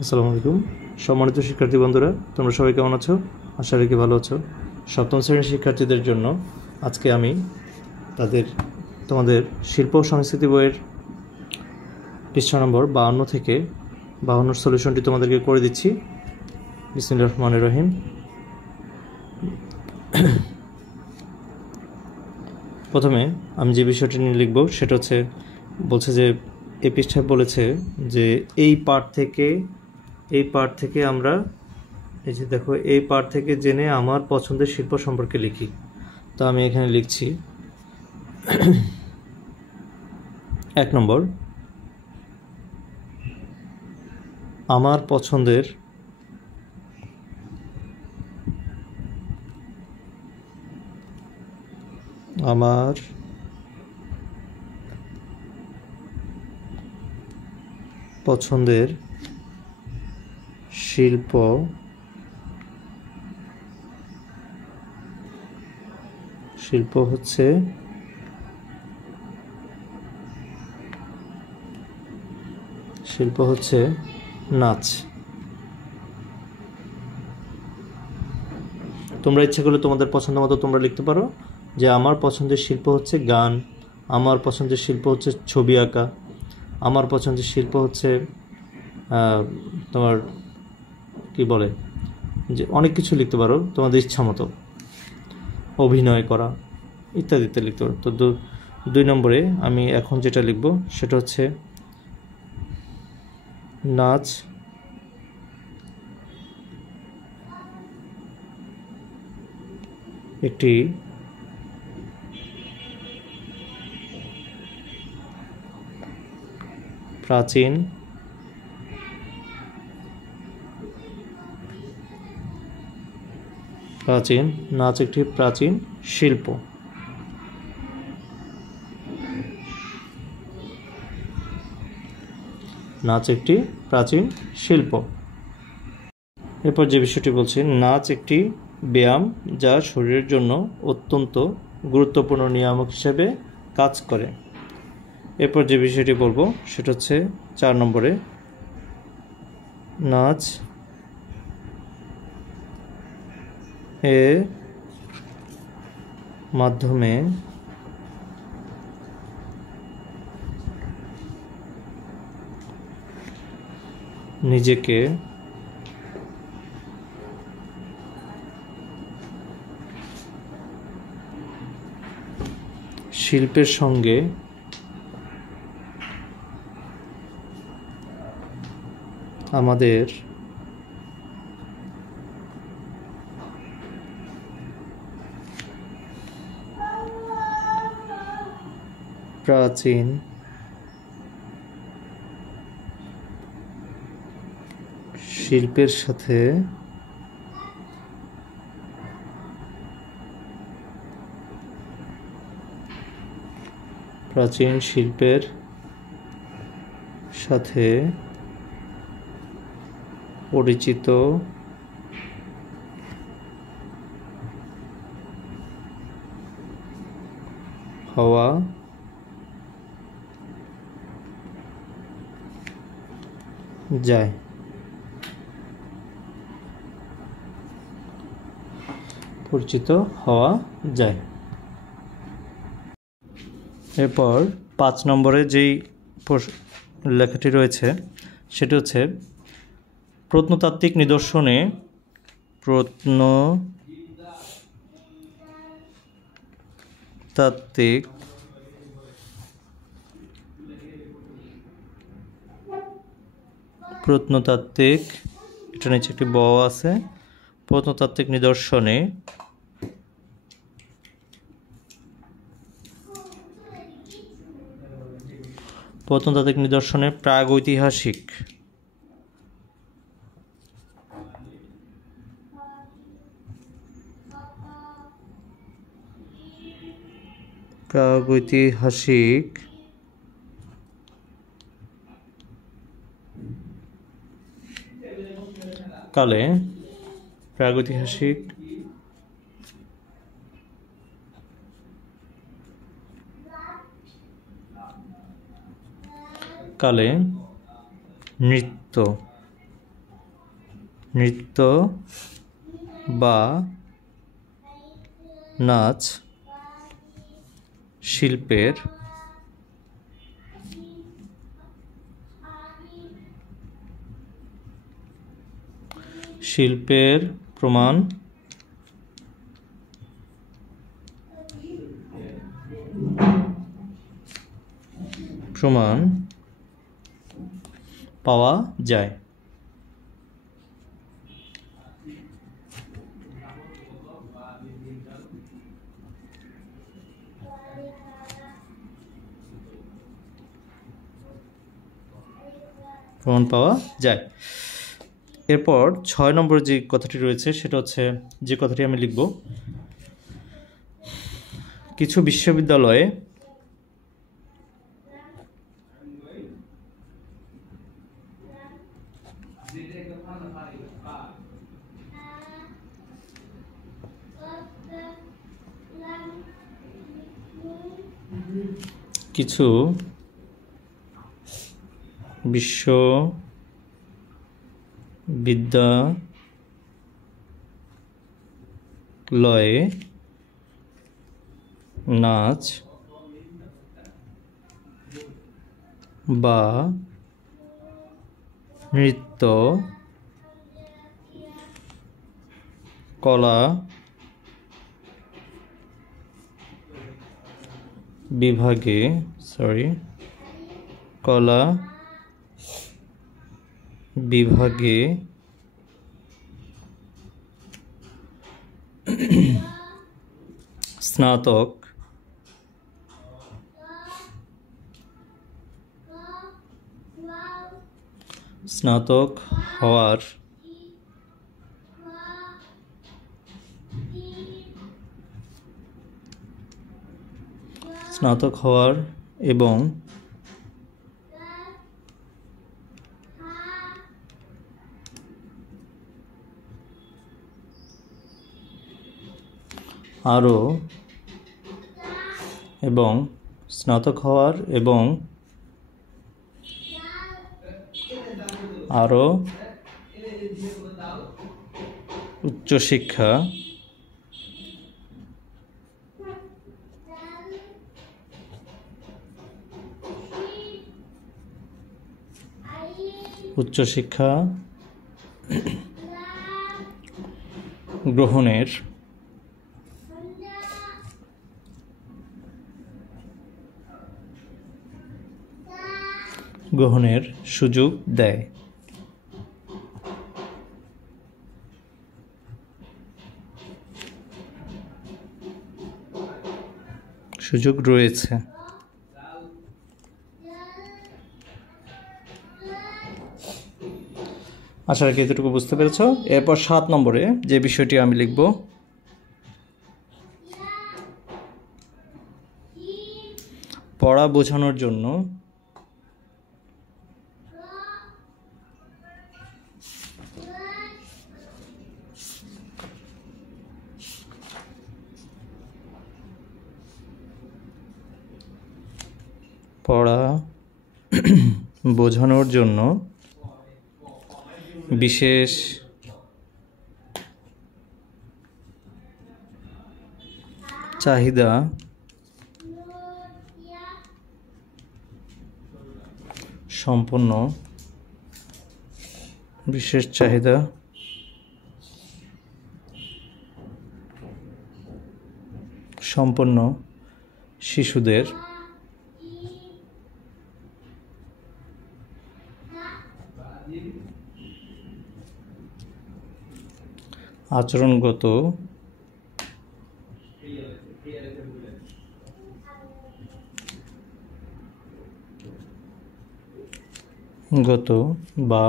আসসালামু আলাইকুম সম্মানিত শিক্ষার্থী বন্ধুরা, তোমরা সবাই কেমন আছো? আশা রাখি ভালো আছো। সপ্তম শ্রেণীর শিক্ষার্থীদের জন্য আজকে আমি তোমাদের শিল্প ও সংস্কৃতি বইয়ের পৃষ্ঠা নম্বর 52 থেকে 52 সলিউশনটি তোমাদেরকে করে দিচ্ছি। বিসমিল্লাহির রহমানির রহিম। প্রথমে আমি যে বিষয়টি নিয়ে লিখব সেটা হচ্ছে, বলছে যে এই পৃষ্ঠায় বলেছে যে এই পার্ট থেকে আমরা এই যে দেখো, এই পার্ট থেকে জেনে আমার পছন্দের শিল্প সম্পর্কে লিখি। তো আমি এখানে লিখছি 1 নম্বর, আমার পছন্দের শিল্প হচ্ছে নাচ। তোমরা ইচ্ছা করলে তোমাদের পছন্দ মতো তোমরা লিখতে পারো যে আমার পছন্দের শিল্প হচ্ছে গান, আমার পছন্দের শিল্প হচ্ছে ছবি আঁকা, আমার পছন্দের শিল্প হচ্ছে তোমার কি বলে যে অনেক কিছু লিখতে পারো তোমাদের ইচ্ছা মতো, অভিনয় করা ইত্যাদিতে লিখতে পারো। তো 2 নম্বরে আমি এখন যেটা লিখব সেটা হচ্ছে নাচ একটি প্রাচীন শিল্প। এরপর যে বিষয়টি বলছি, নাচ একটি ব্যায়াম যা শরীরের জন্য অত্যন্ত গুরুত্বপূর্ণ নিয়ামক হিসেবে কাজ করে। এরপর যে বিষয়টি বলবো সেটা হচ্ছে 4 নম্বরে, নাচ এর মাধ্যমে নিজেকে শিল্পের সঙ্গে আমাদের প্রাচীন শিল্পের সাথে পরিচিত হওয়া যায়। এরপর 5 নম্বরে যেই লেখাটি রয়েছে সেটা হচ্ছে প্রত্নতাত্ত্বিক নিদর্শনে প্রত্নতাত্ত্বিক এটা নিচে একটি ব আছে, প্রত্নতাত্ত্বিক নিদর্শনে প্রাগৈতিহাসিক কালে নৃত্য নৃত্য বা নাচ শিল্পের প্রমাণ পাওয়া যায়। প্রমাণ পাওয়া যায়। এরপর 6 নম্বর যে কথাটি রয়েছে সেটা হচ্ছে, যে কথাটি আমি লিখব, কিছু বিশ্ববিদ্যালয়ে কিছু বিশ্ববিদ্যালয়ে নাচ বা নৃত্য কলা বিভাগে স্নাতক হওয়ার এবং আরও উচ্চশিক্ষা গ্রহণের সুযোগ দেয়। সুযোগ রয়েছে। আশা রাখি এতটুকু বুঝতে পেরেছ। এরপর 7 নম্বরে যে বিষয়টি আমি লিখব, পড়া বোঝানোর জন্য বিশেষ চাহিদা সম্পন্ন শিশুদের আচরণগত বা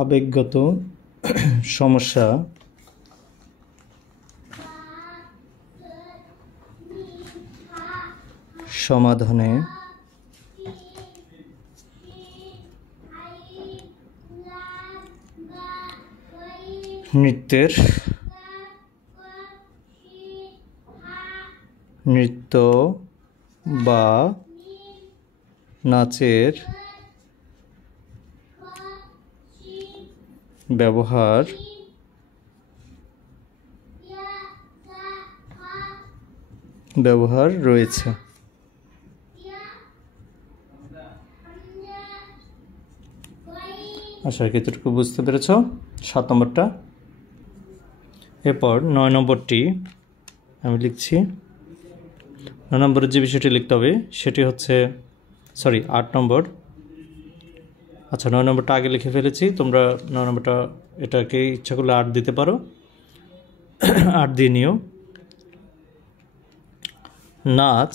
আবেগগত সমস্যা সমাধানে নৃত্যের নৃত্য বা নাচের ব্যবহার রয়েছে। আশা করি এতটুকু বুঝতে পেরেছ 7 নম্বরটা। এরপর 9 নম্বরটি আমি লিখছি। 9 নম্বরের যে বিষয়টি লিখতে হবে সেটি হচ্ছে 8 নম্বর। আচ্ছা, 9 নম্বরটা আগে লিখে ফেলেছি। তোমরা 9 নম্বরটা এটাকে ইচ্ছা করলে 8 দিতে পারো, 8 দিয়ে নিও। নাচ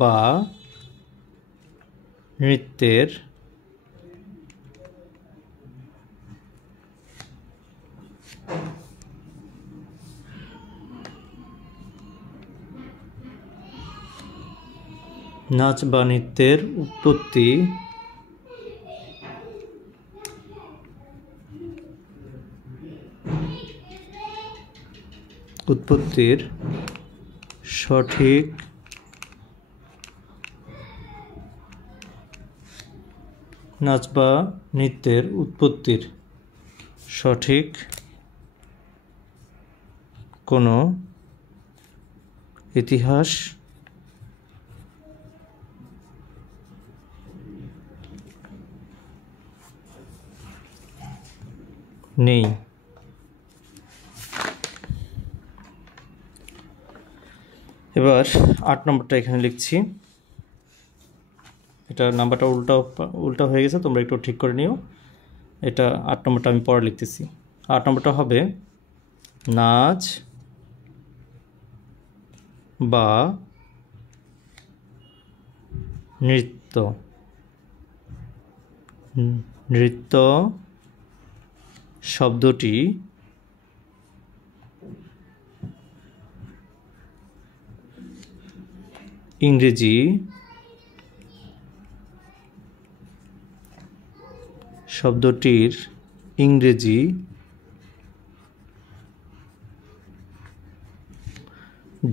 বা নৃত্যের উৎপত্তির সঠিক কোনো ইতিহাস নেই। এবার 8 নম্বরটা এখানে লিখছি। এটা নাম্বারটা উল্টা হয়ে গেছে, তোমরা একটু ঠিক করে নিও। এটা 8 নম্বরটা আমি পরে লিখতেছি। 8 নম্বরটা হবে নাচ বা নৃত্য শব্দটি ইংরেজি শব্দটির ইংরেজি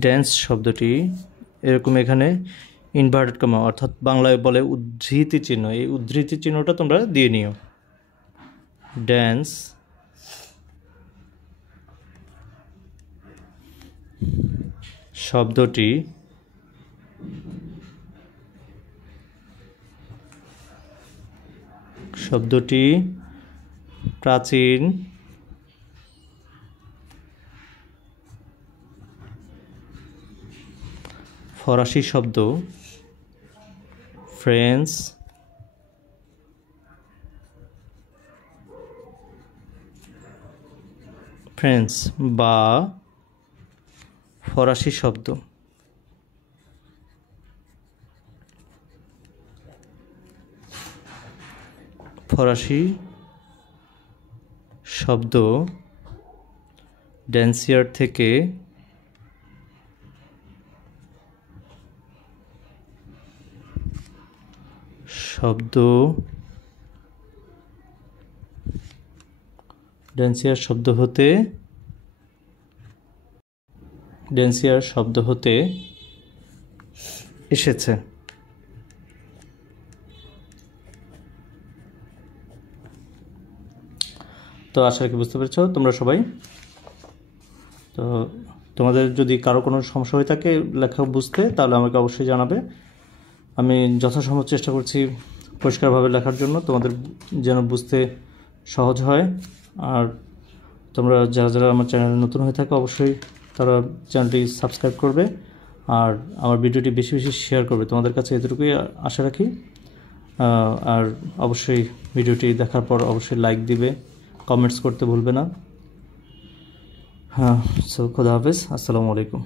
ড্যান্স শব্দটি, এরকম এখানে ইনভার্টেড কমা অর্থাৎ বাংলায় বলে উদ্ধৃতি চিহ্ন, এই উদ্ধৃতি চিহ্নটা তোমরা দিয়ে নিও। ড্যান্স শব্দটি প্রাচীন ফরাসি শব্দ ফ্রেঞ্চ বা ফরাসি শব্দ ড্যান্সিয়ার থেকে ড্যান্সিয়ার শব্দ হতে এসেছে। তো আশা করি বুঝতে পেরেছ তোমরা সবাই। তো তোমাদের যদি কারো কোনো সমস্যা হয়ে থাকে লেখা বুঝতে, তাহলে আমাকে অবশ্যই জানাবে। আমি যথাসম্ভব চেষ্টা করছি পরিষ্কারভাবে লেখার জন্য, তোমাদের যেন বুঝতে সহজ হয়। আর তোমরা যারা আমার চ্যানেলে নতুন হয়ে থাকে অবশ্যই তারা চ্যানেলটি সাবস্ক্রাইব করবে আর আমার ভিডিওটি বেশি বেশি শেয়ার করবে। তোমাদের কাছে এতটুকুই আশা রাখি। আর অবশ্যই ভিডিওটি দেখার পর অবশ্যই লাইক দিবে, কমেন্টস করতে ভুলবে না। খোদা হাফেজ, আসসালামু আলাইকুম।